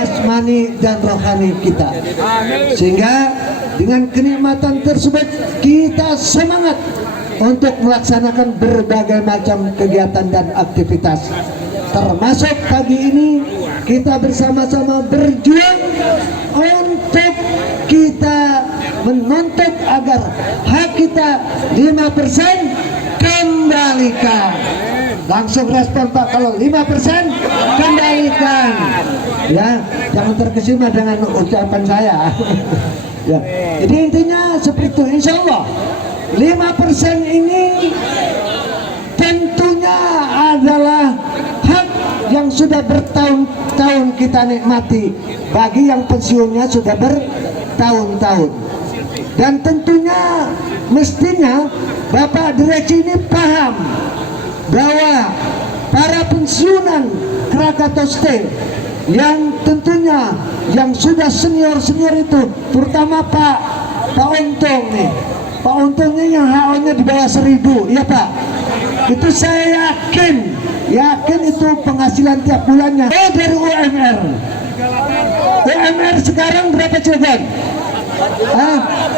jasmani dan rohani kita. Sehingga dengan kenikmatan tersebut kita semangat untuk melaksanakan berbagai macam kegiatan dan aktivitas. Termasuk pagi ini kita bersama-sama berjuang untuk kita menuntut agar hak kita 5% kembalikan. Langsung respon Pak, kalau 5% kembalikan. Ya, jangan terkesima dengan ucapan saya. Ya, jadi intinya seperti itu. Insya Allah 5% ini tentunya adalah hak yang sudah bertahun-tahun kita nikmati bagi yang pensiunnya sudah bertahun-tahun. Dan tentunya mestinya Bapak Direksi ini paham bahwa para pensiunan Krakatau Steel yang tentunya yang sudah senior-senior itu, terutama Pak Untung nih, Pak Untungnya yang HO-nya di bawah 1.000, ya Pak, itu saya yakin itu penghasilan tiap bulannya dari UMR. UMR sekarang berapa Cilegon?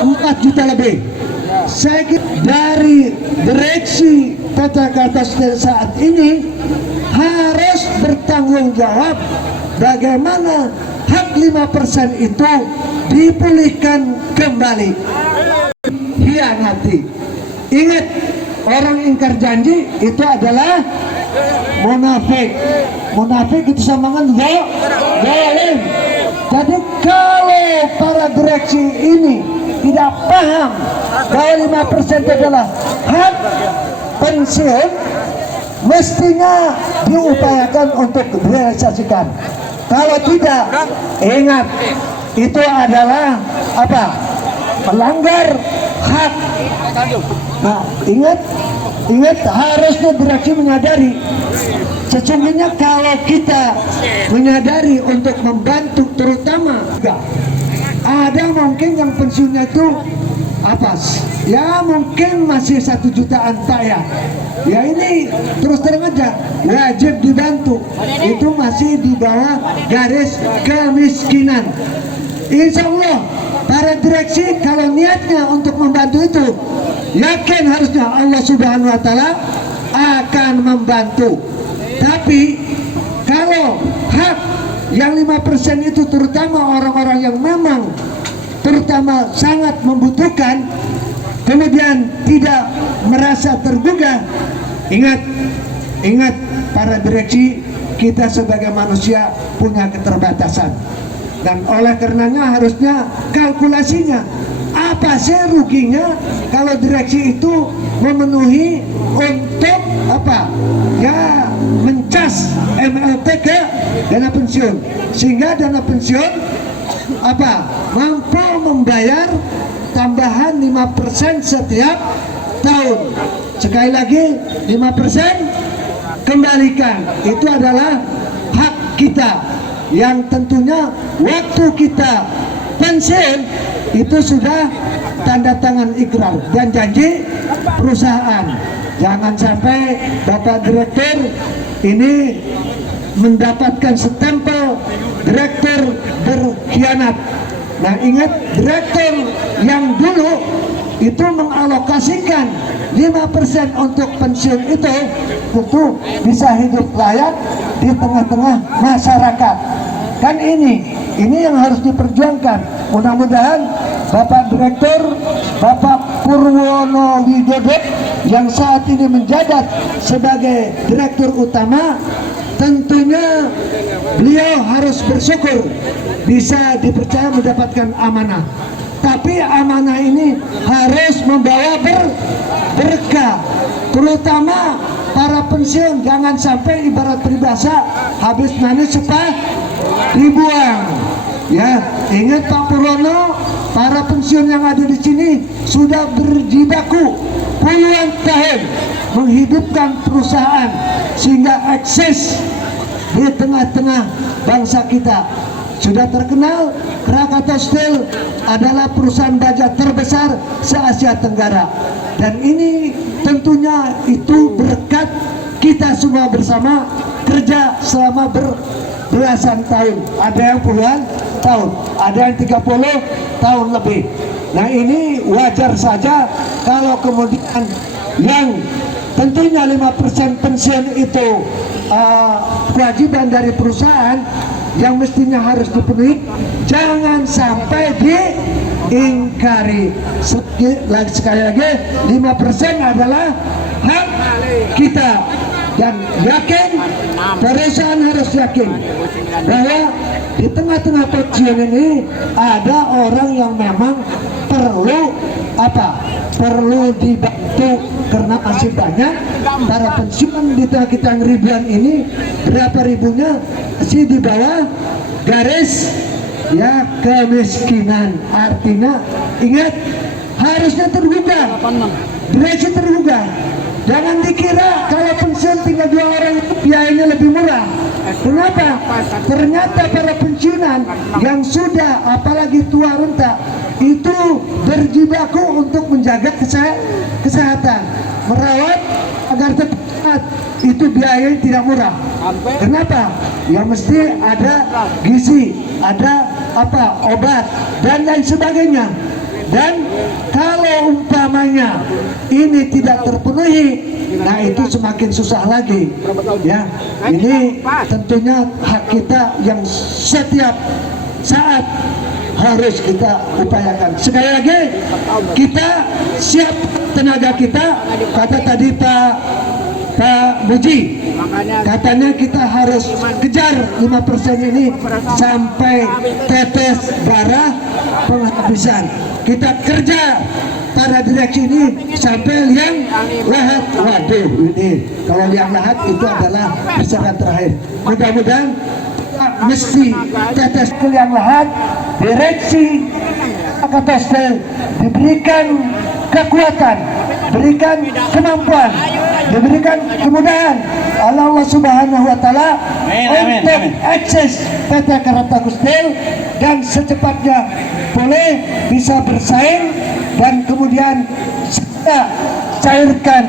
4 juta lebih. Saya kira dari direksi PT Krakatau Steel saat ini harus bertanggung jawab bagaimana hak 5% itu dipulihkan kembali. Hianati. Ingat, orang ingkar janji itu adalah munafik. Munafik itu sama dengan zalim. Jadi kalau para direksi ini tidak paham bahwa 5% itu adalah hak pensiun, mestinya diupayakan untuk direalisasikan. Kalau tidak, ingat, itu adalah apa? Melanggar hak. Nah, ingat harusnya direksi menyadari. Sesungguhnya kalau kita menyadari untuk membantu, terutama ada mungkin yang pensiunnya itu apa? Ya mungkin masih 1 jutaan Pak ya. Ya ini terus terang aja wajib dibantu. Itu masih di bawah garis kemiskinan. Insya Allah para direksi kalau niatnya untuk membantu itu, yakin harusnya Allah Subhanahu Wa Taala akan membantu. Tapi kalau hak yang 5% itu terutama orang-orang yang memang terutama sangat membutuhkan, kemudian tidak merasa tergugah, ingat para direksi, kita sebagai manusia punya keterbatasan. Dan oleh karenanya harusnya kalkulasinya apa sih ruginya kalau direksi itu memenuhi untuk apa? Ya mencas MLT ke dana pensiun, sehingga dana pensiun apa? Mampu membayar tambahan 5% setiap tahun. Sekali lagi 5% kembalikan. Itu adalah hak kita yang tentunya waktu kita pensiun itu sudah tanda tangan ikrar dan janji perusahaan. Jangan sampai Bapak Direktur ini mendapatkan stempel direktur berkhianat. Nah, ingat, direktur yang dulu itu mengalokasikan 5% untuk pensiun itu tentu bisa hidup layak di tengah-tengah masyarakat. Kan ini yang harus diperjuangkan. Mudah-mudahan Bapak Direktur, Bapak Purwono Widodo yang saat ini menjabat sebagai Direktur Utama, tentunya beliau harus bersyukur bisa dipercaya mendapatkan amanah. Tapi amanah ini harus membawa berkah, terutama para pensiun. Jangan sampai ibarat peribahasa habis manis sepah dibuang. Ya, ingat Pak Purwono, para pensiun yang ada di sini sudah berjibaku puluhan tahun menghidupkan perusahaan sehingga eksis di tengah-tengah bangsa kita. Sudah terkenal, Krakatau Steel adalah perusahaan baja terbesar se-Asia Tenggara. Dan ini tentunya itu berkat kita semua bersama kerja selama belasan tahun, ada yang puluhan tahun, ada yang 30 tahun lebih. Nah ini wajar saja kalau kemudian yang tentunya 5% pensiun itu kewajiban dari perusahaan yang mestinya harus dipenuhi, jangan sampai diingkari. Sekali lagi 5% adalah hak kita, dan yakin, perusahaan harus yakin bahwa di tengah-tengah pensiun ini ada orang yang memang perlu perlu dibantu, karena masih banyak para pensiun di tengah kita yang ribuan ini, berapa ribunya masih di bawah garis kemiskinan. Artinya ingat, harusnya tergugah, direksi tergugah. Jangan dikira kalau pensiun tinggal 2 orang itu biayanya lebih murah. Kenapa? Ternyata para pensiunan yang sudah apalagi tua renta itu berjibaku untuk menjaga kesehatan, merawat agar tetap sehat. Itu biayanya tidak murah. Kenapa? Ya mesti ada gizi, ada obat dan lain sebagainya. Dan kalau umpamanya ini tidak terpenuhi, nah itu semakin susah lagi. Ya, ini tentunya hak kita yang setiap saat harus kita upayakan. Sekali lagi, kita siap tenaga kita. Kata tadi Pak Muji, katanya kita harus kejar 5% ini sampai tetes darah penghabisan. Kita kerja para direksi ini sampai liang lahat. Waduh, ini kalau liang lahat itu adalah persyaratan terakhir. Mudah-mudahan mesti tetes liang lahat, direksi Kapastel diberikan kekuatan, berikan kemampuan, diberikan kemudahan Allah Subhanahu wa Ta'ala untuk akses PT Karata Kustil dan secepatnya boleh bisa bersaing, dan kemudian kita cairkan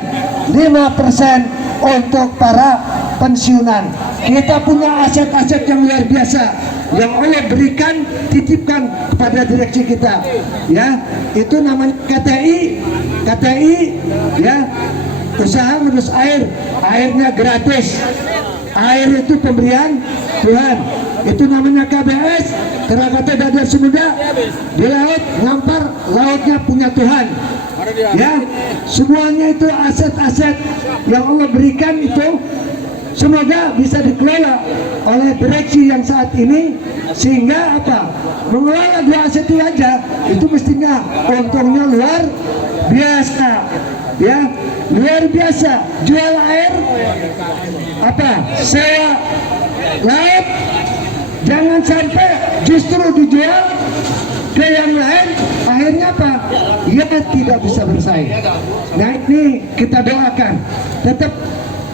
5% untuk para pensiunan. Kita punya aset-aset yang luar biasa yang Allah berikan, titipkan kepada direksi kita, ya, itu namanya KTI, ya, usaha ngurus air, airnya gratis, air itu pemberian Tuhan. Itu namanya KBS, Krakatau Dadar Semuda, di laut ngampar, lautnya punya Tuhan, ya, semuanya itu aset-aset yang Allah berikan itu. Semoga bisa dikelola oleh direksi yang saat ini, sehingga mengelola 2 aset itu aja itu mestinya untungnya luar biasa, ya, luar biasa. Jual air, sewa laut, jangan sampai justru dijual ke yang lain, akhirnya ya tidak bisa bersaing. Nah ini kita doakan, tetap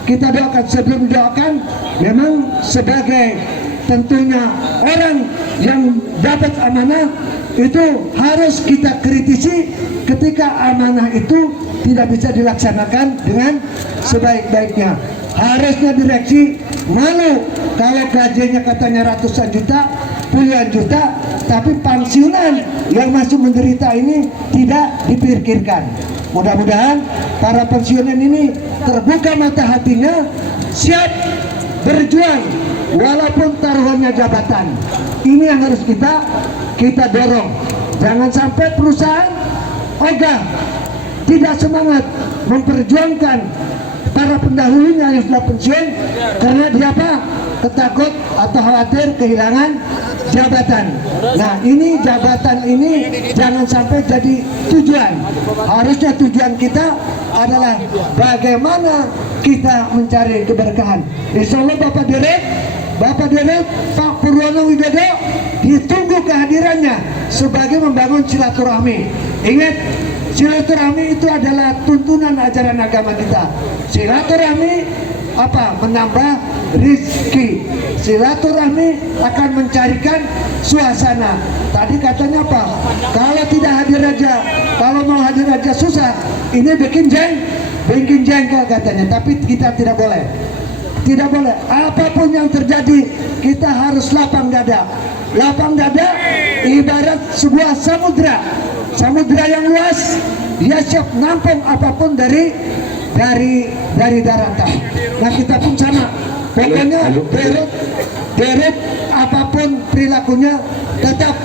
kita doakan. Sebelum doakan, memang sebagai tentunya orang yang dapat amanah itu harus kita kritisi ketika amanah itu tidak bisa dilaksanakan dengan sebaik-baiknya. Harusnya direksi malu kalau gajinya katanya ratusan juta, puluhan juta, tapi pensiunan yang masih menderita ini tidak dipikirkan. Mudah-mudahan para pensiunan ini terbuka mata hatinya, siap berjuang walaupun taruhannya jabatan. Ini yang harus kita dorong. Jangan sampai perusahaan ogah, tidak semangat memperjuangkan para pendahulunya yang sudah pensiun karena dia ketakut atau khawatir kehilangan jabatan. Nah ini jabatan ini jangan sampai jadi tujuan. Harusnya tujuan kita adalah bagaimana kita mencari keberkahan. Insya Allah Bapak Direk Pak Purwono Widodo ditunggu kehadirannya sebagai membangun silaturahmi. Ingat, silaturahmi itu adalah tuntunan ajaran agama kita. Silaturahmi menambah rizki. Silaturahmi akan mencarikan suasana. Tadi katanya kalau tidak hadir raja, kalau mau hadir raja susah. Ini bikin jengkel katanya. Tapi kita tidak boleh. tidak boleh. Apapun yang terjadi, kita harus lapang dada. Lapang dada ibarat sebuah samudra yang luas. Dia siap nampung apapun dari daratan. Nah, kita pun sama. Pokoknya Derut apapun perilakunya tetap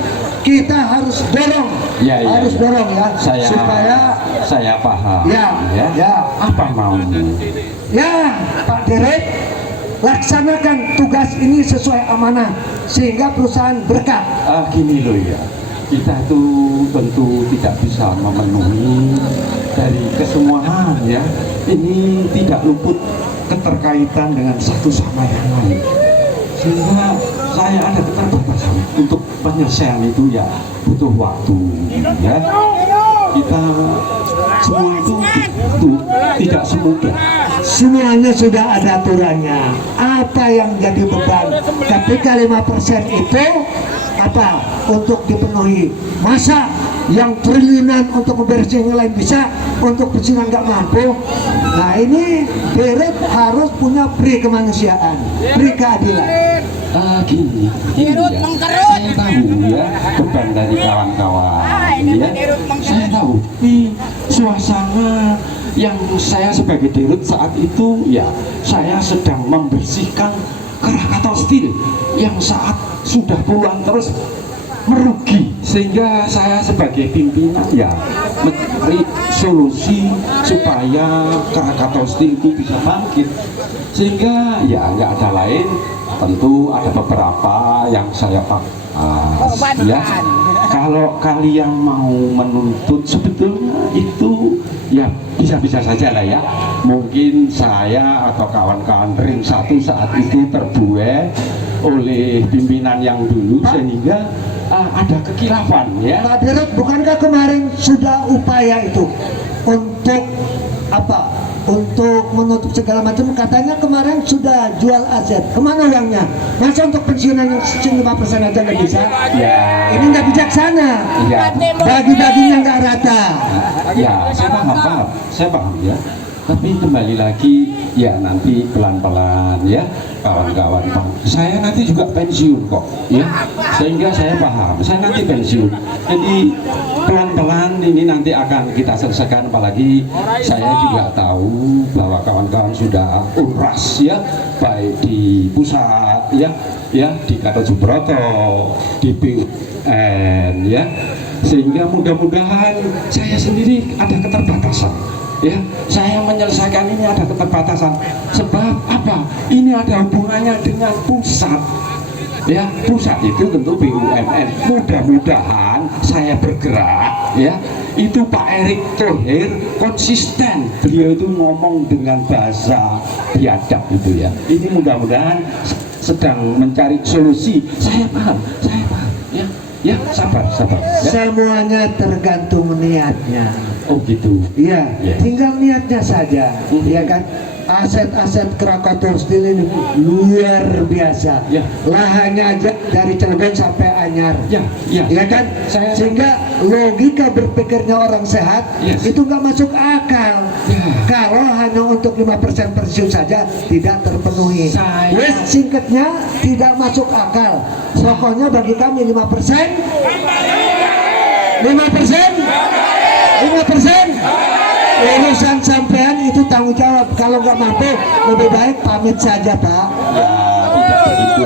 kita harus dorong. Harus dorong ya. Saya paham. Ya. Apa maunya? Ya, Pak Derut, laksanakan tugas ini sesuai amanah sehingga perusahaan berkah. Gini loh ya, kita itu tentu tidak bisa memenuhi dari kesemuaan ya. Ini tidak luput keterkaitan dengan satu sama yang lain, sehingga saya ada keterbatasan untuk penyelesaian itu ya butuh waktu ya. Kita semua itu tidak semudah. Semuanya sudah ada aturannya. Apa yang jadi beban ketika 5% itu apa untuk dipenuhi? Masa yang triliunan untuk membereskan yang lain bisa, untuk pecinan nggak mampu? Nah, ini Derut harus punya pri kemanusiaan, pri keadilan. Gini ya, saya tahu ya beban dari kawan-kawan ya, saya tahu di suasana yang saya sebagai Derut saat itu ya, saya sedang membersihkan Krakatau Steel yang saat sudah puluhan terus merugi, sehingga saya sebagai pimpinan ya mencari solusi supaya Krakatau Steel itu bisa bangkit, sehingga ya nggak ada lain, tentu ada beberapa yang saya bahas ya. Kalau kalian mau menuntut sebetulnya itu ya bisa-bisa saja lah ya. Mungkin saya atau kawan-kawan ring 1 saat itu terbuai oleh pimpinan yang dulu sehingga ada kekilafan ya. Pak Derut, bukankah kemarin sudah upaya itu untuk apa? Untuk menutup segala macam, katanya kemarin sudah jual aset. Kemana uangnya? Masa untuk pensiunan yang 5% aja nggak bisa? Ya. Ini nggak bijaksana. Ya. Bagi-baginya nggak rata. Ya, saya paham ya. Tapi kembali lagi ya, nanti pelan-pelan ya kawan-kawan. Saya nanti juga pensiun kok ya, sehingga saya paham saya nanti pensiun. Jadi pelan-pelan ini nanti akan kita selesaikan. Apalagi saya juga tahu bahwa kawan-kawan sudah uras ya, baik di pusat ya di Gatot Subroto, di BUMN ya, sehingga mudah-mudahan saya sendiri ada keterbatasan ya, saya menyelesaikan ini ada keterbatasan. Sebab apa? Ini ada hubungannya dengan pusat ya. Pusat itu tentu BUMN. Mudah-mudahan saya bergerak ya, itu Pak Erick Thohir konsisten, beliau itu ngomong dengan bahasa biadab itu ya. Ini mudah-mudahan sedang mencari solusi. Saya paham ya, sabar ya. Semuanya tergantung niatnya. Oh gitu. Iya, Ya. tinggal niatnya saja, ya kan? Aset-aset Krakatau Steel ini luar biasa. Ya. Lahannya aja dari Cilegon sampai Anyar. Ya Kan? Saya Sehingga logika berpikirnya orang sehat Yes. itu nggak masuk akal. Ya. Kalau hanya untuk 5% pensiun saja tidak terpenuhi. Saya- Singkatnya tidak masuk akal. Pokoknya bagi kami 5%. 5%. Urusan sampean itu tanggung jawab. Kalau nggak mampu, lebih baik pamit saja, Pak. tidak begitu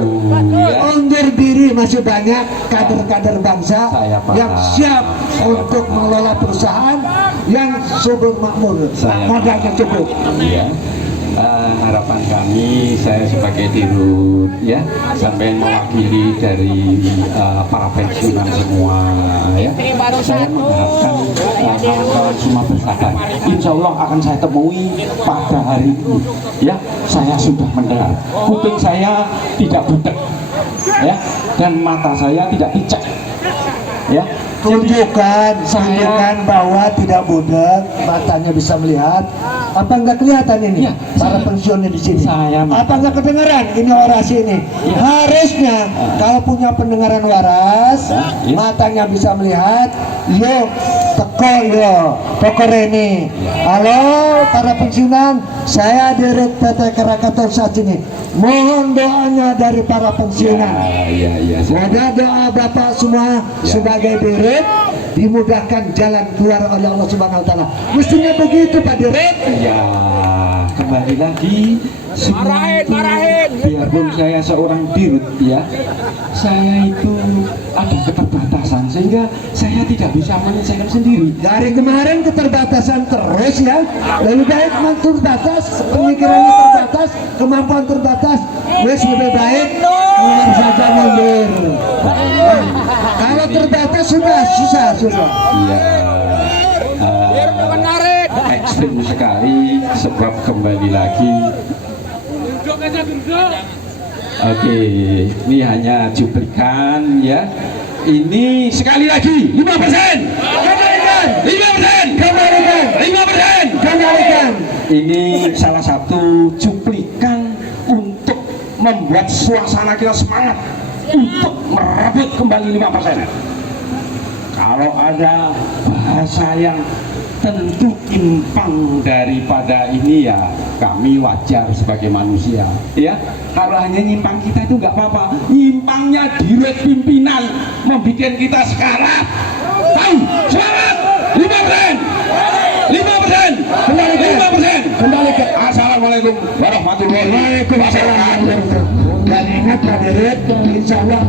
ya. Undur diri, masih banyak kader-kader bangsa Saya paham. yang siap untuk mengelola perusahaan yang subur makmur, modalnya cukup. Ya. Harapan kami, saya sebagai Dirut ya, sampai mewakili dari para pensiunan semua ya, saya mengharapkan kawan-kawan semua bersabar. Insya Allah akan saya temui pada hari ini ya. Saya sudah mendengar, kuping saya tidak butek ya, dan mata saya tidak picek ya. Tunjukkan bahwa tidak budak, matanya bisa melihat. Apa enggak kelihatan ini? Ya, Para pensiunnya di sini. Apa enggak kedengaran ini orasi ini? Ya. Harusnya kalau punya pendengaran waras, Ya. matanya bisa melihat. Yuk teko yo toko Reni. Halo para pensiunan, saya Dirut PT Krakatau saat ini. Mohon doanya dari para pensiunan. Ya. Semoga doa Bapak semua sebagai Dirut dimudahkan jalan keluar oleh Allah Subhanahu wa taala. Mestinya begitu Pak Dirut. Ya, kembali lagi semua itu, biarpun saya seorang dirut ya, saya itu ada keterbatasan sehingga saya tidak bisa menyelesaikan sendiri. Dari kemarin keterbatasan terus ya. Lebih baik terbatas, pemikirannya terbatas, kemampuan terbatas. Wes lebih baik keluar saja mundur. Kalau terbatas sudah susah. Iya, ekstrim sekali sebab kembali lagi. Oke, ini hanya cuplikan ya. Ini sekali lagi 5%. Kembalikan, 5%. kembalikan, 5%. kembalikan. Ini salah satu cuplikan untuk membuat suasana kita semangat untuk merebut kembali 5%. Kalau ada bahasa yang tentu timpang daripada ini ya kami wajar sebagai manusia ya. Kalau hanya nyimpang kita itu nggak apa-apa, nyimpangnya dirut pimpinan membuat kita sekarang tahu semangat 5%. Kembalikan. Assalamualaikum warahmatullahi wabarakatuh. Dan ingat Pak Dirut, insya Allah